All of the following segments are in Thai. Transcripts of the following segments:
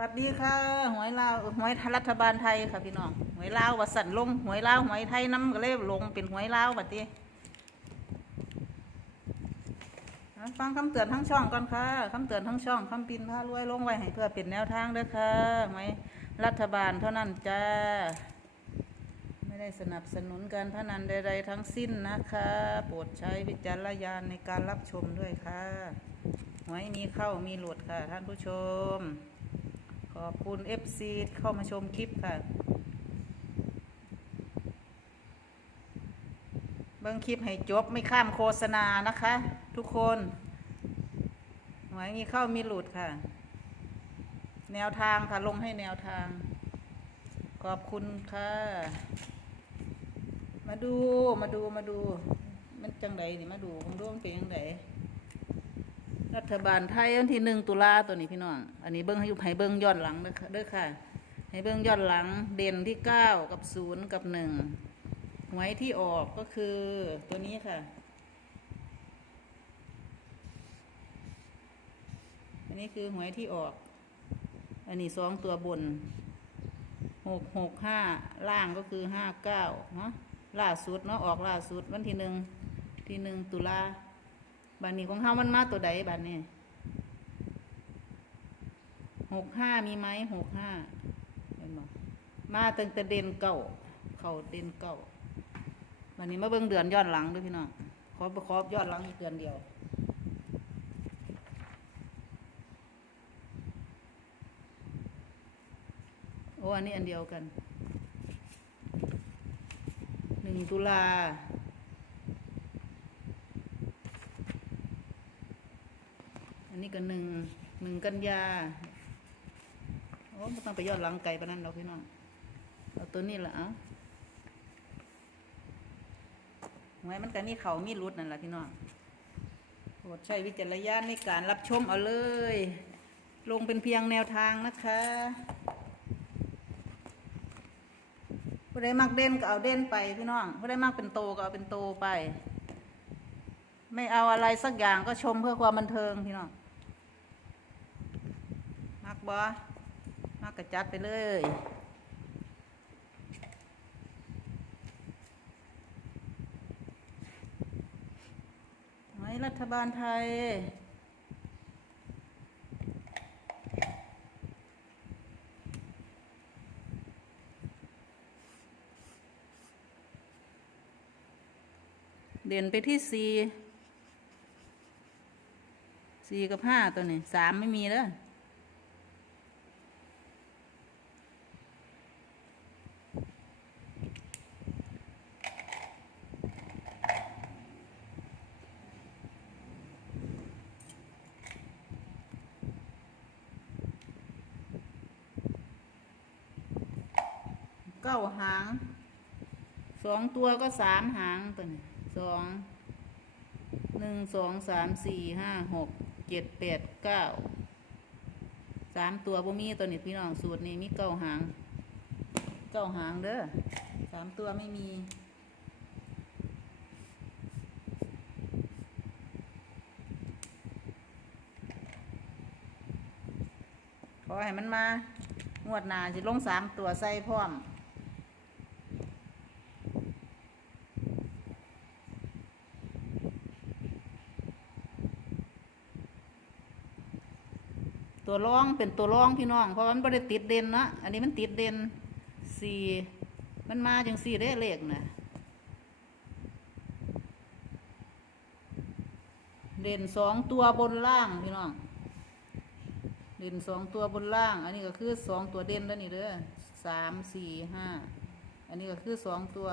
วัสดีค่ะหวยลาวหวยรัฐบาลไทยค่ะพี่น้องหวยลาววัดสันลงหวยลาวหวยไทยน้ำก็เลยลงเป็นหวยลาวบัดนี้ฟังคำเตือนทั้งช่องก่อนค่ะคำเตือนทั้งช่องคำปินพารวยลงไว้ให้เพื่อเป็นแนวทางด้อค่ะหวยรัฐบาลเท่านั้นจ้าไม่ได้สนับสนุนการพนันใดๆทั้งสิ้นนะคะ โปรดใช้วิจารณญาณในการรับชมด้วยค่ะหวยมีเข้ามีหลุดค่ะท่านผู้ชม ขอบคุณ FC ที่เข้ามาชมคลิปค่ะ เบิ่งคลิปให้จบไม่ข้ามโฆษณานะคะ ทุกคนหวยมีเข้ามีหลุดค่ะ แนวทางค่ะ ลงให้แนวทาง ขอบคุณค่ะ มาดูมาดูมาดู มันจังไดนี่มาดูผมดูมันเป็นจังได รัฐบาลไทยวันที่หนึ่งตุลาตัวนี้พี่น้อง อันนี้เบิ้งให้อยู่ให้เบิ้งย้อนหลังเด้อค่ะเด้อค่ะ ให้เบิ้งย้อนหลังเด่นที่เก้ากับศูนย์กับหนึ่งหวยที่ออกก็คือตัวนี้ค่ะ อันนี้คือหวยที่ออก อันนี้สองตัวบนหกหกห้าล่างก็คือห้าเก้าเนาะล่าสุดเนาะออกล่าสุดวันที่หนึ่งที่หนึ่งตุลา บานนี้ของเฮามันมาตัวใดบานนี้หกห้ามีไหมหกห้าเห็นบ่มาตั้งแต่เด่นเก่าเขาเด่นเก่าบานนี้มาเบิ่งเดือนย้อนหลังด้วยพี่น้องขอขอย้อนหลังอีกเดือนเดียวโอ้อันนี้อันเดียวกันหนึ่งตุลา อั นี้ก็หนึ่งหนึ่งกันยาโอ้ไม่ต้องไปยอดหลังไก่ปนนั้นเราพี่น้องเอาตัวนี้ละเอาหวยมันกันนี่เขามีรุดนั่นแหละพี่น้องโปรดใช้วิจารณญาณในการรับชมเอาเลย ลงเป็นเพียงแนวทางนะคะผู้ใดมักเด่นก็เอาเด่นไปพี่น้องผู้ใดมักเป็นโตก็เอาเป็นโตไป ไม่เอาอะไรสักอย่างก็ชมเพื่อความบันเทิงพี่น้อง บอมักกระจัดไปเลยไว้รัฐบาลไทยเด่นไปที่สี่สี่กับห้าตัวนี้สามไม่มีแล้ว ก้าหาง สองตัวก็สามหางตัวนี้สอง หนึ่งสองสามสี่ห้าหกเจ็ดแปดเก้า สามตัวบ่มีตัวนี้พี่น้องสูตรนี้มีเก้าหาง เก้าหางเด้อสามตัวไม่มีขอให้มันมางวดหนาจะลงสามตัวใส่พร้อม ตัวร่องเป็นตัวร่องพี่น้อง เพราะมันไม่ได้ติดเด่นนะอันนี้มันติดเด่นสี่มันมาจังสี่ได้เลขนะเด่นสองตัวบนล่างพี่น้อง เด่นสองตัวบนล่าง อันนี้ก็คือสองตัวเด่นแล้วนี่เด้อสามสี่ห้าอันนี้ก็คือสองตัว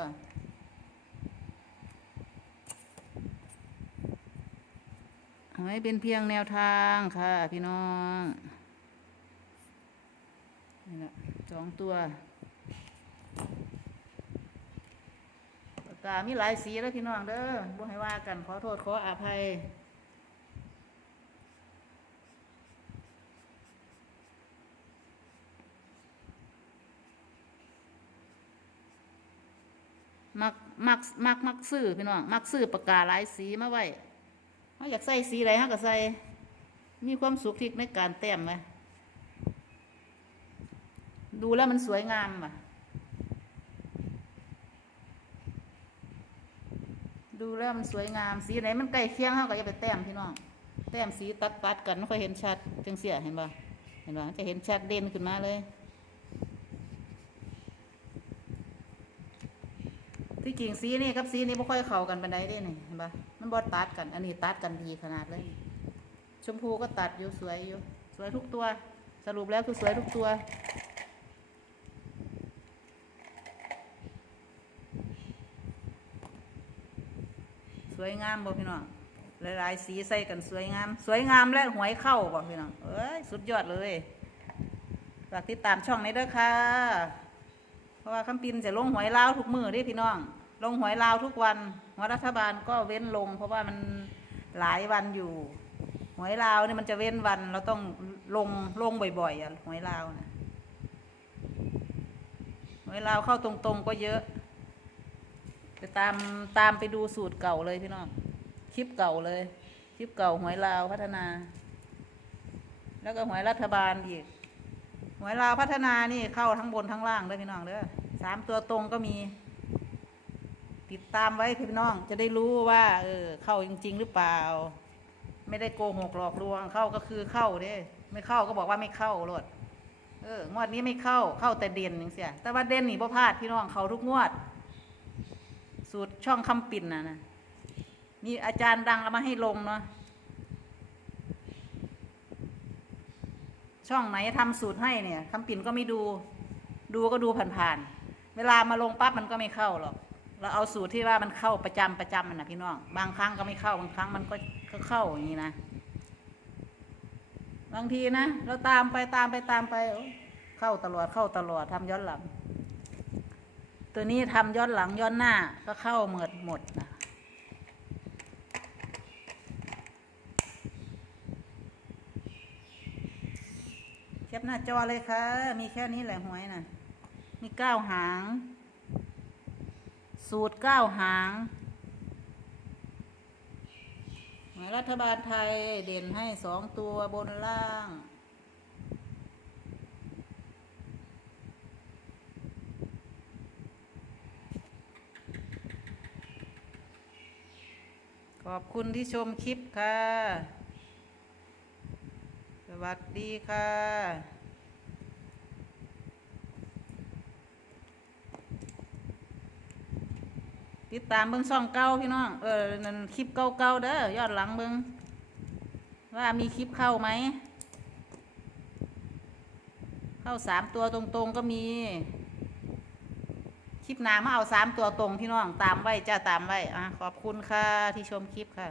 เอา ไว้เป็นเพียงแนวทางค่ะ พี่น้องนี่แหละสองตัวปากกามีหลายสีแล้วพี่น้องเด้อบ่ให้ว่ากันขอโทษขออภัยมักมักมักมักซื้อพี่น้องมักซื้อปากกาหลายสีมาไว้ เขาอยากใส่สีอะไรเขาก็ใส่ มีความสุขที่ในการแต้มไหมดูแล้วมันสวยงามอะ ดูแล้วมันสวยงาม สีไหนมันใกล้เคียงเขาก็อย่าไปแต้มพี่น้อง แต้มสีตัดตัดกันไม่ค่อยเห็นชัดจังเสียเห็นป่เห็นป่จะเห็นชัดเด่นขึ้นมาเลย ที่จริงสีนี่กับสีนี้ไม่ค่อยเข้ากันปานใดเด้นี่เห็นปะมันบอดตัดกัน อันนี้ตัดกันดีขนาดเลย ชมพูก็ตัดอยู่สวยอยู่สวยทุกตัว สรุปแล้วคือสวยทุกตัว สวยงามบ่พี่น้องหลายๆสีใส่กันสวยงาม สวยงามและหวยเข้าบ่พี่น้องเอ้ยสุดยอดเลยฝากติดตามช่องนี้ด้วยค่ะ เพราะว่าคำปินจะลงหวยลาวทุกมือด้พี่น้อง ลงหวยลาวทุกวันหัวรัฐบาลก็เว้นลง เพราะว่ามันหลายวันอยู่ หวยลาวเนี่ยมันจะเว้นวัน เราต้องลงลงบ่อยๆอะหวยลาวนะหวยลาวเข้าตรงๆก็เยอะไปตามตามไปดูสูตรเก่าเลยพี่น้องคลิปเก่าเลย คลิปเก่าหวยลาวพัฒนา แล้วก็หวยรัฐบาลอีกหวยลาวพัฒนานี่เข้าทั้งบนทั้งล่างเลยพี่น้องเด้อสามตัวตรงก็มี ติดตามไว้พี่น้องจะได้รู้ว่า เออเข้าจริง ๆ หรือเปล่า ไม่ได้โกหกหลอกลวงเข้าก็คือเข้าเด้ไม่เข้าก็บอกว่าไม่เข้าโลดเอองวดนี้ไม่เข้าเข้าแต่เด่นอย่างเสียแต่ว่าเด่นนี่บ่พลาดพี่น้องเขาทุกงวด สูตรช่องคำปิ่นนะนะนี่อาจารย์ดังเอามาให้ลงเนาะช่องไหนทำสูตรให้เนี่ยคำปิ่นก็ไม่ดู ดูก็ดูผ่านๆเวลามาลงปั๊บมันก็ไม่เข้าหรอก เราเอาสูตรที่ว่ามันเข้าประจำประจำมันนะพี่น้อง บางครั้งก็ไม่เข้าบางครั้งมันก็ก็เข้าอย่างนี้นะ บางทีนะเราตามไปตามไปตามไป เข้าตลอดเข้าตลอดทำย้อนหลัง ตัวนี้ทำย้อนหลังย้อนหน้าก็เข้าเหมือดหมดนะแคปหน้าจอเลยค่ะ มีแค่นี้แหละหวยน่ะ มีเก้าหาง สูตรเก้าหางหมายรัฐบาลไทยเด่นให้สองตัวบนล่าง ขอบคุณที่ชมคลิปค่ะ สวัสดีค่ะ ติดตามเบิ้งซ่องเก่าพี่น้องเออนั่นคลิปเก่าๆเด้อยอดหลังเบิ้งว่ามีคลิปเข้าไหม เข้าสามตัวตรงๆก็มี คลิปหนามาเอาสามตัวตรงพี่น้องตามไว้จ้าตามไว้อะขอบคุณค่ะที่ชมคลิปค่ะ